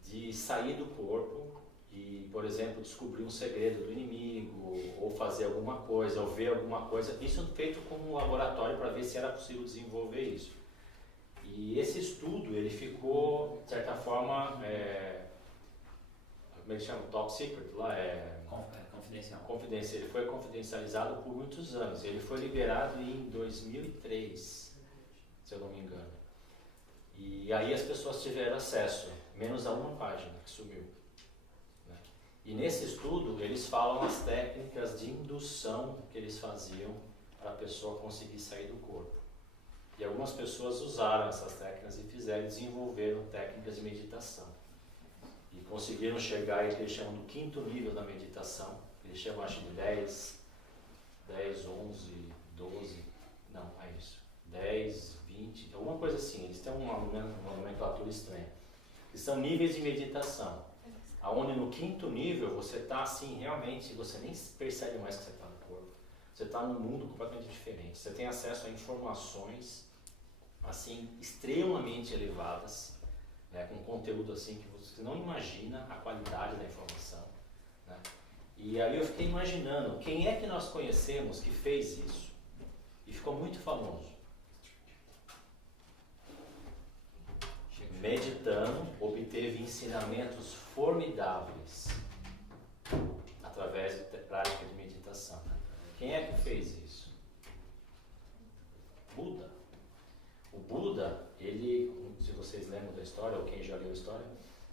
De sair do corpo e, por exemplo, descobrir um segredo do inimigo, ou fazer alguma coisa, ou ver alguma coisa. Isso é feito com um laboratório para ver se era possível desenvolver isso. E esse estudo, ele ficou, de certa forma, como é que chama? Top secret lá? Confidencial. Confidencial. Ele foi confidencializado por muitos anos. Ele foi liberado em 2003, se eu não me engano. E aí as pessoas tiveram acesso, menos a uma página que sumiu. Né? E nesse estudo eles falam as técnicas de indução que eles faziam para a pessoa conseguir sair do corpo. E algumas pessoas usaram essas técnicas e desenvolveram técnicas de meditação. E conseguiram chegar ao que eles chamam do 5º nível da meditação. Eles chamam, acho, de 10, 11, 12, não, é isso, 10, 20, alguma coisa assim. Eles têm uma nomenclatura estranha. Que são níveis de meditação. Onde no 5º nível você está assim, realmente, você nem percebe mais que você está no corpo. Você está num mundo completamente diferente. Você tem acesso a informações assim, extremamente elevadas, né, com conteúdo assim que você não imagina a qualidade da informação. Né? E aí eu fiquei imaginando, quem é que nós conhecemos que fez isso? E ficou muito famoso. Meditando, obteve ensinamentos formidáveis através da prática de meditação. Quem é que fez isso? Buda. O Buda, ele, se vocês lembram da história, ou quem já leu a história,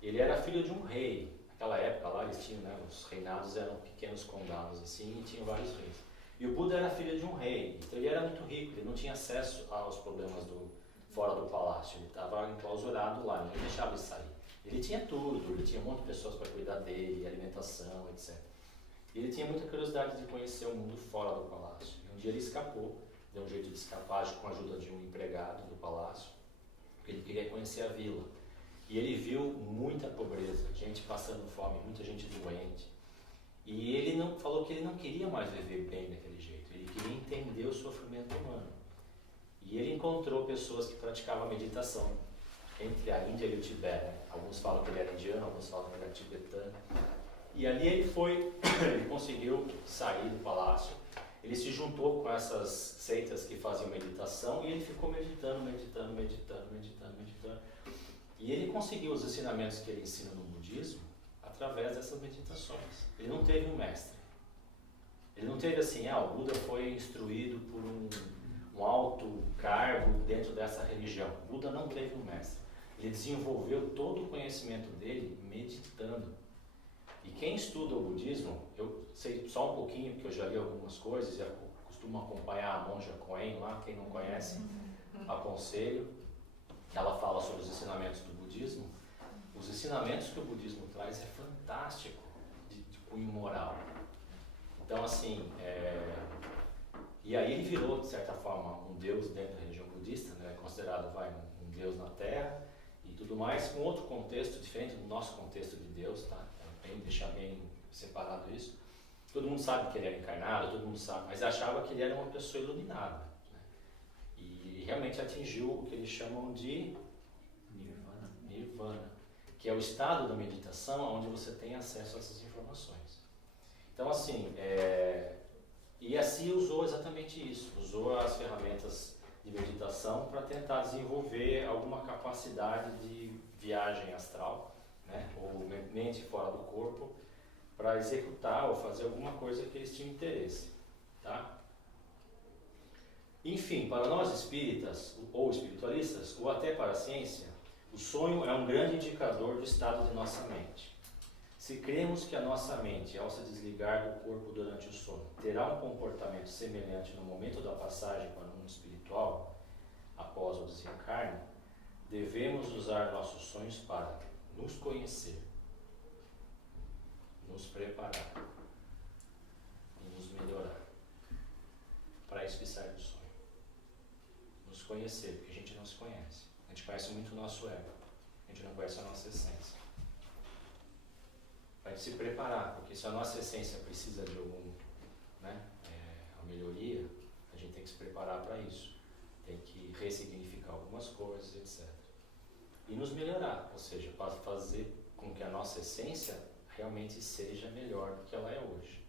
ele era filho de um rei. Naquela época lá eles tinham, né, os reinados eram pequenos condados assim, e tinham vários reis. E o Buda era filho de um rei, então ele era muito rico, ele não tinha acesso aos problemas fora do palácio, ele estava enclausurado lá, ninguém deixava ele sair. Ele tinha tudo, ele tinha um monte de pessoas para cuidar dele, alimentação, etc. E ele tinha muita curiosidade de conhecer o mundo fora do palácio. E um dia ele escapou, deu um jeito de escapar com a ajuda de um empregado do palácio, porque ele queria conhecer a vila. E ele viu muita pobreza, gente passando fome, muita gente doente. E ele não falou que ele não queria mais viver bem daquele jeito, ele queria entender o sofrimento humano. E ele encontrou pessoas que praticavam meditação entre a Índia e o Tibete. Né? Alguns falam que ele era indiano, alguns falam que ele era tibetano. E ali ele conseguiu sair do palácio, ele se juntou com essas seitas que faziam meditação e ele ficou meditando. E ele conseguiu os ensinamentos que ele ensina no budismo através dessas meditações. Ele não teve um mestre. Ele não teve assim, o Buda foi instruído por um alto cargo dentro dessa religião. O Buda não teve um mestre. Ele desenvolveu todo o conhecimento dele meditando. E quem estuda o budismo, eu sei só um pouquinho, porque eu já li algumas coisas, já costumo acompanhar a monja Koen lá, quem não conhece, aconselho. Ela fala sobre os ensinamentos do budismo. Os ensinamentos que o budismo traz é fantástico, de cunho moral. Então, assim, e aí ele virou, de certa forma, um deus dentro da religião budista, né? Considerado um deus na Terra e tudo mais, com outro contexto, diferente do nosso contexto de Deus, tá? Deixar bem separado isso. Todo mundo sabe que ele era encarnado, todo mundo sabe, mas achava que ele era uma pessoa iluminada. Né? E realmente atingiu o que eles chamam de Nirvana, que é o estado da meditação onde você tem acesso a essas informações. Então, assim, e assim usou exatamente isso, usou as ferramentas de meditação para tentar desenvolver alguma capacidade de viagem astral, né, ou mente fora do corpo, para executar ou fazer alguma coisa que eles tinham interesse, tá? Enfim, para nós espíritas ou espiritualistas, ou até para a ciência, o sonho é um grande indicador do estado de nossa mente. Se cremos que a nossa mente, ao se desligar do corpo durante o sono, terá um comportamento semelhante no momento da passagem para o mundo espiritual, após o desencarne, devemos usar nossos sonhos para nos conhecer, nos preparar e nos melhorar. Para isso que sai do sonho. Nos conhecer, porque a gente não se conhece. A gente conhece muito o nosso ego. A gente não conhece a nossa essência. Para se preparar, porque se a nossa essência precisa de uma melhoria, a gente tem que se preparar para isso. Tem que ressignificar algumas coisas, etc. E nos melhorar, ou seja, para fazer com que a nossa essência realmente seja melhor do que ela é hoje.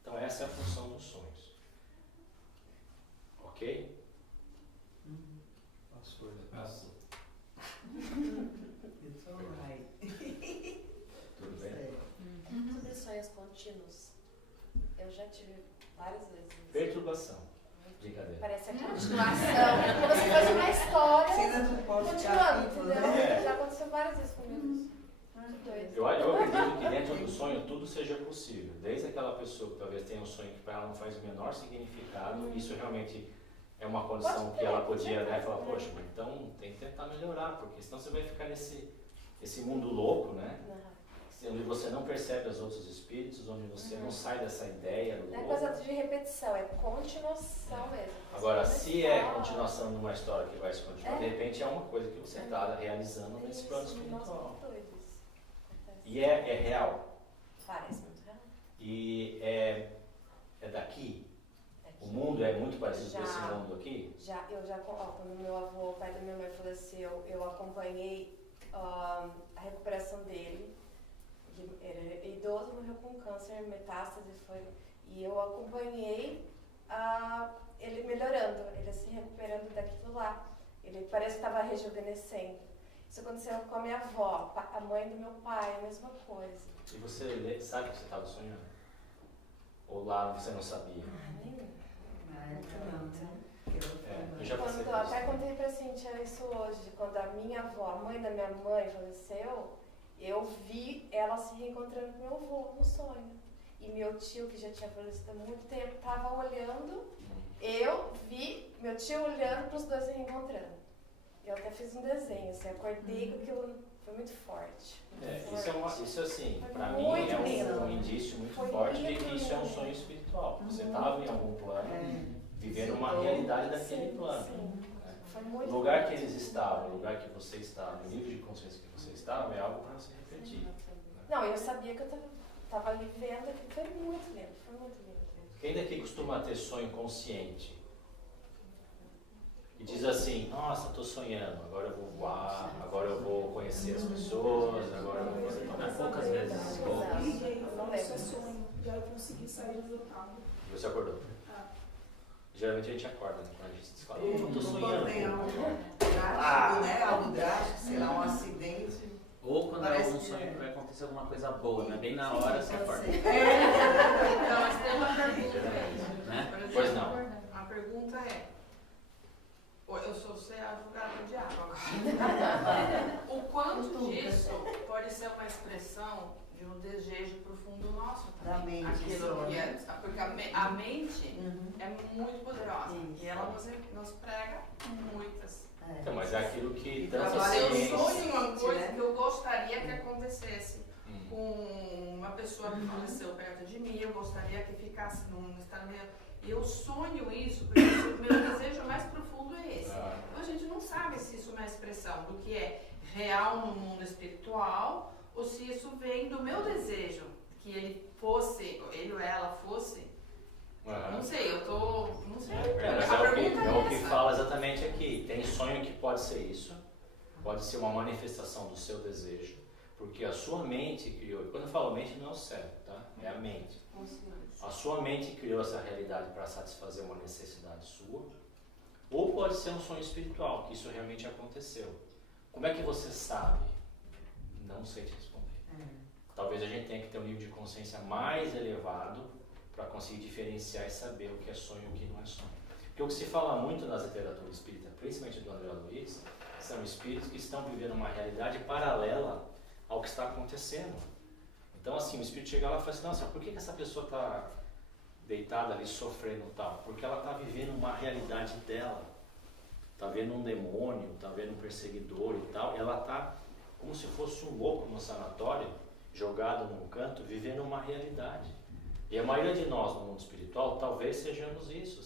Então essa é a função dos sonhos. Ok? Passou. It's alright. Tudo bem? Sobre sonhos contínuos, eu já tive várias vezes. Perturbação. Brincadeira. Parece a continuação. Como se fosse uma história. Cena do pós Continuando, capítulo, entendeu? né? Já aconteceu várias vezes comigo. Muito doido. Eu acredito que dentro do sonho tudo seja possível. Desde aquela pessoa que talvez tenha um sonho que para ela não faz o menor significado, isso realmente é uma condição que ela podia, né, falar, poxa, mas então tem que tentar melhorar, porque senão você vai ficar nesse mundo louco, né? Onde você não percebe os outros espíritos, onde você não sai dessa ideia do Não é louco. coisa de repetição, é continuação mesmo. Agora, se é continuação de uma história que vai se continuar, de repente é uma coisa que você está realizando nesse plano espiritual. Nossa, muito doido isso. E é real. Parece muito real. E é daqui. O mundo é muito parecido com esse mundo aqui? Quando meu avô, o pai da minha mãe faleceu, eu acompanhei a recuperação dele. Ele era idoso, morreu com câncer, metástase, e eu acompanhei ele melhorando, ele se recuperando daquilo lá. Ele parece que estava rejuvenescendo. Isso aconteceu com a minha avó, a mãe do meu pai, a mesma coisa. E você sabe que você estava sonhando? Ou lá você não sabia? Eu já passei por isso. Até contei pra Cintia isso hoje, quando a minha avó, a mãe da minha mãe faleceu, eu vi ela se reencontrando com meu avô no sonho. E meu tio, que já tinha falecido há muito tempo, estava olhando, eu vi meu tio olhando para os dois se reencontrando. Eu até fiz um desenho, assim, acordei com aquilo, foi muito forte. Isso assim, Foi para mim muito é lindo. um indício muito Foi forte de lindo, que isso é um lindo. sonho espiritual. Você estava em algum plano, vivendo uma realidade daquele plano. Sim. Foi muito O lugar que bonito. eles estavam, o lugar que você estava, o nível de consciência que você estava é algo para se refletir. Não, eu sabia que eu tava ali vendo, que foi muito lindo, foi muito lindo. Quem daqui costuma ter sonho consciente? E diz assim, nossa, estou sonhando, agora eu vou voar, agora eu vou conhecer as pessoas, agora eu vou fazer tal. Poucas vezes. Eu não lembro. Só sonho, já eu consegui sair do local. Você acordou? Ah. Geralmente a gente acorda, né? Quando a gente fala, Eu eu não tô tô sonhando. nem algo drástico, né? Algo drástico, sei lá, um acidente. Ou quando Parece algum que sonho é. vai acontecer alguma coisa boa, né? Bem na hora você acorda. Então, mas tem uma pergunta aí. Né? Por exemplo, Pois não. A pergunta é, eu sou ser advogada do diabo agora. O quanto disso pode ser uma expressão de um desejo profundo nosso Da também? mente, Aquilo só, que é, né? porque a mente Uhum. é muito poderosa Isso. e ela nos prega muitas. Então, mas é aquilo que E tanto a trabalha Se eu Sim. sonho uma coisa né? que eu gostaria que acontecesse Hum. com uma pessoa que faleceu perto de mim, eu gostaria que ficasse num estado meio... Eu sonho isso, porque o meu desejo mais profundo é esse. Ah. Então a gente não sabe se isso é uma expressão do que é real no mundo espiritual ou se isso vem do meu desejo, que ele fosse, ele ou ela fosse. Ah. Não sei, eu tô... não sei. Mas A é o que, pergunta é o que essa. fala exatamente aqui. Tem sonho que pode ser isso, pode ser uma manifestação do seu desejo, porque a sua mente criou, e quando eu falo mente não é o cérebro, tá? É a mente. A sua mente criou essa realidade para satisfazer uma necessidade sua, ou pode ser um sonho espiritual, que isso realmente aconteceu. Como é que você sabe? Não sei te responder. Talvez a gente tenha que ter um nível de consciência mais elevado para conseguir diferenciar e saber o que é sonho e o que não é sonho. Porque o que se fala muito nas literaturas espíritas, principalmente do André Luiz, são espíritos que estão vivendo uma realidade paralela ao que está acontecendo. Então, assim, o espírito chega lá e fala assim, nossa, por que essa pessoa está deitada ali sofrendo tal? Porque ela está vivendo uma realidade dela. Está vendo um demônio, está vendo um perseguidor e tal. E ela está como se fosse um louco no sanatório, jogado num canto, vivendo uma realidade. E a maioria de nós no mundo espiritual talvez sejamos isso,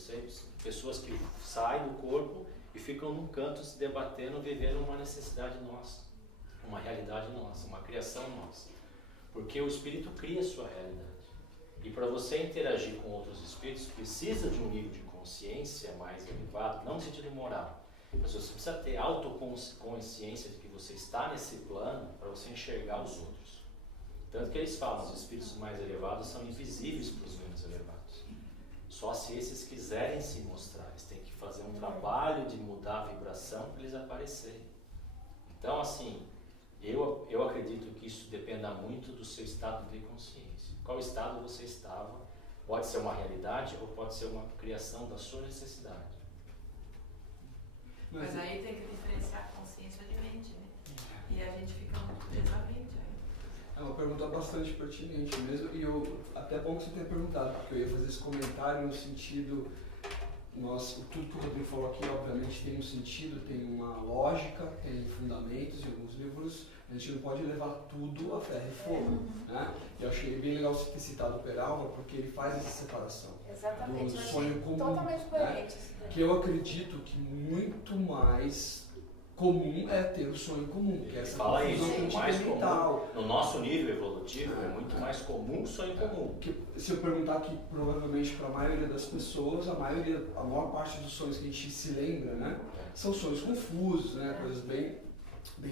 pessoas que saem do corpo e ficam num canto se debatendo, vivendo uma necessidade nossa, uma realidade nossa, uma criação nossa. Porque o espírito cria a sua realidade. E para você interagir com outros espíritos, precisa de um nível de consciência mais elevado, não no sentido moral, mas você precisa ter autoconsciência de que você está nesse plano para você enxergar os outros. Tanto que eles falam, os espíritos mais elevados são invisíveis para os menos elevados. Só se esses quiserem se mostrar, eles têm que fazer um trabalho de mudar a vibração para eles aparecerem. Então, assim, eu acredito que isso dependa muito do seu estado de consciência. Qual estado você estava? Pode ser uma realidade ou pode ser uma criação da sua necessidade. Mas aí tem que diferenciar consciência de mente, né? E a gente fica muito preso à mente aí. É uma pergunta bastante pertinente mesmo, e eu até bom que você tenha perguntado, porque eu ia fazer esse comentário no sentido, tudo que o Rodrigo falou aqui obviamente tem um sentido, tem uma lógica, tem fundamentos em alguns livros, a gente não pode levar tudo a ferro e fogo, né? E eu achei bem legal você ter citado o Peralva, porque ele faz essa separação. Exatamente, Do eu sonho achei comum, totalmente né? coerente isso daí. Que eu acredito que muito mais comum é ter o sonho comum, que é essa Fala confusão isso, que a gente mais tem comum. mental. No nosso nível evolutivo é muito mais comum o sonho comum. Que, se eu perguntar aqui, provavelmente para a maioria das pessoas, a maior parte dos sonhos que a gente se lembra, né, são sonhos confusos, né, coisas bem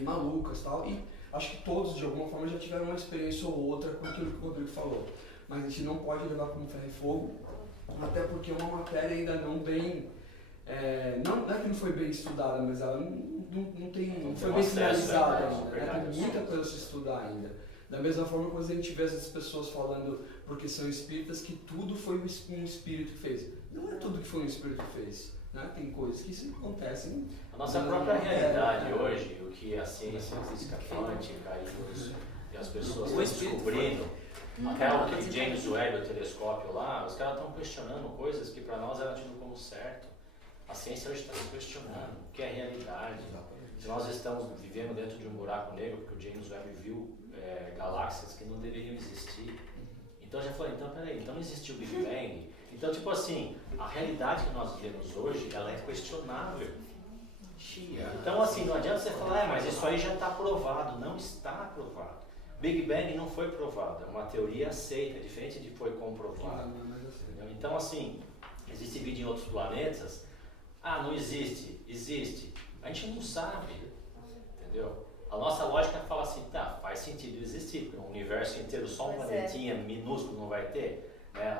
malucas e tal, e acho que todos, de alguma forma, já tiveram uma experiência ou outra com aquilo que o Rodrigo falou. Mas a gente não pode levar como ferro e fogo, até porque é uma matéria ainda não bem... não é que não foi bem estudada, mas ela não foi bem finalizada ainda, né? Tem muita coisa a se estudar ainda. Da mesma forma, quando a gente vê essas pessoas falando, porque são espíritas, que tudo foi um espírito que fez. Não é tudo que foi um espírito que fez, né? Tem coisas que acontecem. A nossa própria realidade hoje, o que a ciência física quântica e as pessoas estão descobrindo, até o que James Webb, o telescópio lá, os caras estão questionando coisas que para nós eram tido como certo. A ciência hoje está se questionando o que é realidade. Se nós estamos vivendo dentro de um buraco negro, porque o James Webb viu galáxias que não deveriam existir. Então já falei, então peraí, então não existiu o Big Bang? Então, tipo assim, a realidade que nós vivemos hoje, ela é questionável. Então, assim, não adianta você falar, mas isso aí já está provado. Não está provado. Big Bang não foi provado, é uma teoria aceita, diferente de foi comprovado. Entendeu? Então, assim, existe vida em outros planetas. Ah, não existe. Existe. A gente não sabe. Entendeu? A nossa lógica fala assim, tá, faz sentido existir, porque o universo inteiro, só um planetinha minúsculo não vai ter, né?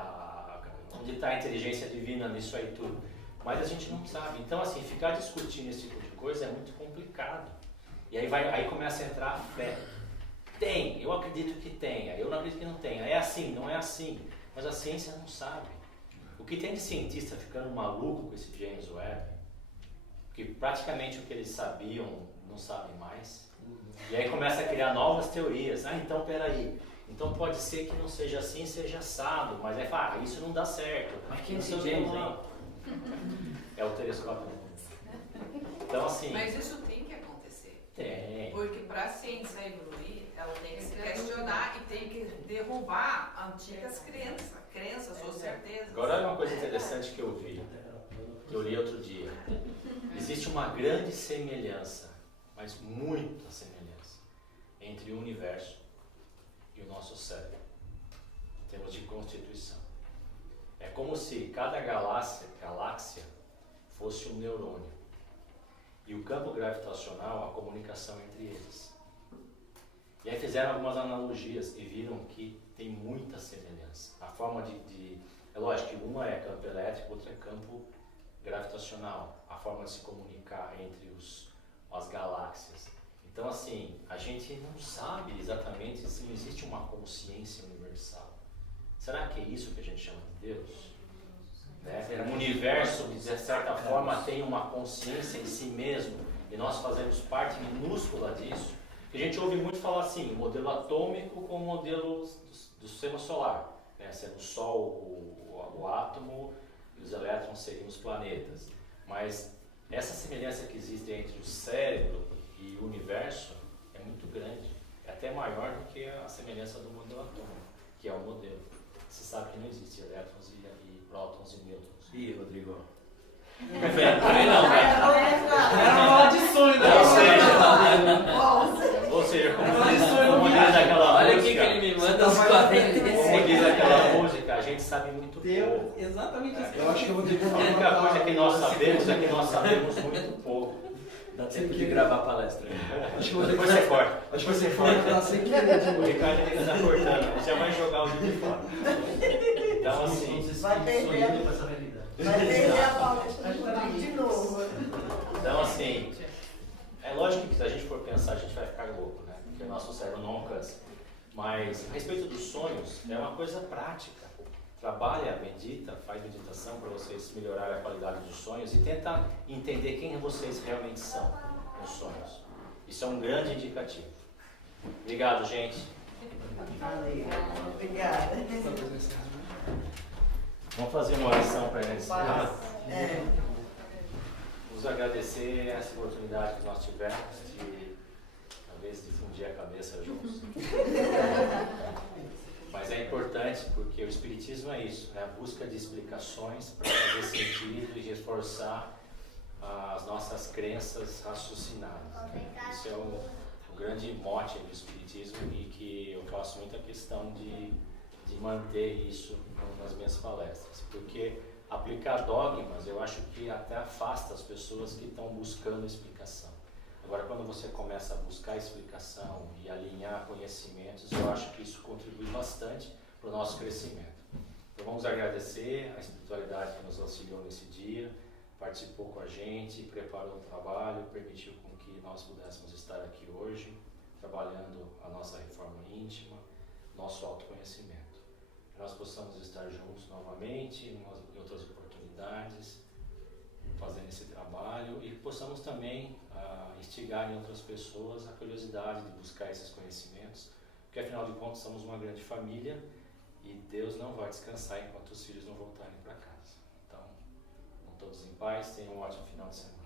Onde está a inteligência divina nisso aí tudo? Mas a gente não sabe. Então, assim, ficar discutindo esse tipo de coisa é muito complicado. E aí começa a entrar a fé. Tem, eu acredito que tenha, eu não acredito que não tenha. É assim, não é assim. Mas a ciência não sabe. O que tem de cientista ficando maluco com esse James Webb, que praticamente o que eles sabiam não sabem mais. E aí começa a criar novas teorias. Ah, então peraí. Então pode ser que não seja assim, seja assado. Mas isso não dá certo. Mas quem é esse Não James aí? É o telescópio. Então, assim. Mas isso tem que acontecer. Tem. Porque para a ciência evoluir, ela tem que se questionar e tem que derrubar antigas crenças ou certezas. Agora, olha uma coisa interessante que eu vi, que eu li outro dia. Existe uma grande semelhança, mas muita semelhança, entre o universo e o nosso cérebro, em termos de constituição. É como se cada galáxia fosse um neurônio. E o campo gravitacional, a comunicação entre eles. E aí fizeram algumas analogias e viram que tem muita semelhança. A forma é lógico que uma é campo elétrico, outra é campo gravitacional. A forma de se comunicar entre as galáxias. Então, assim, a gente não sabe exatamente se não existe uma consciência universal. Será que é isso que a gente chama de Deus? Né? O universo, de certa forma, tem uma consciência em si mesmo e nós fazemos parte minúscula disso. A gente ouve muito falar assim, o modelo atômico com o modelo do sistema solar, né? Sendo o Sol o átomo e os elétrons seriam os planetas. Mas essa semelhança que existe entre o cérebro e o universo é muito grande, é até maior do que a semelhança do modelo atômico, que é o modelo. Você sabe que não existe elétrons e prótons e nêutrons. Ih, Rodrigo. Também não, né? Era uma maldição, né? Ou seja, como diz aquela Olha música, aqui que ele me manda os 46. como diz aquela música, a gente sabe muito pouco. Exatamente isso. Eu acho que eu vou ter que A única coisa que nós sabemos é que nós sabemos muito pouco. Dá tempo de gravar a palestra. Acho que eu vou ter Depois você corta. Acho que você foi tá sem querer de O novo. Ricardo tem que estar cortando, ele já vai jogar o vídeo fora. Então, assim, Vai perder, vai perder a palestra de novo. então, assim, é lógico que se a gente for pensar, a gente vai ficar louco, né? Porque o nosso cérebro não alcança. Mas, a respeito dos sonhos, é uma coisa prática. Trabalha, medita, faz meditação para vocês melhorarem a qualidade dos sonhos e tenta entender quem vocês realmente são nos sonhos. Isso é um grande indicativo. Obrigado, gente. Valeu, obrigada. Vamos fazer uma oração para iniciar. É. Vamos agradecer essa oportunidade que nós tivemos de, talvez, difundir a cabeça juntos. Mas é importante porque o Espiritismo é isso, né? A busca de explicações para fazer sentido e reforçar as nossas crenças raciocinadas. Isso é o grande mote do Espiritismo e que eu faço muita questão de manter isso nas minhas palestras. Porque aplicar dogmas, eu acho que até afasta as pessoas que estão buscando explicação. Agora, quando você começa a buscar explicação e alinhar conhecimentos, eu acho que isso contribui bastante para o nosso crescimento. Então, vamos agradecer a espiritualidade que nos auxiliou nesse dia, participou com a gente, preparou o trabalho, permitiu com que nós pudéssemos estar aqui hoje, trabalhando a nossa reforma íntima, nosso autoconhecimento. Que nós possamos estar juntos novamente, em outras oportunidades, fazendo esse trabalho e que possamos também instigar em outras pessoas a curiosidade de buscar esses conhecimentos, porque afinal de contas somos uma grande família e Deus não vai descansar enquanto os filhos não voltarem para casa. Então, com todos em paz, tenham um ótimo final de semana.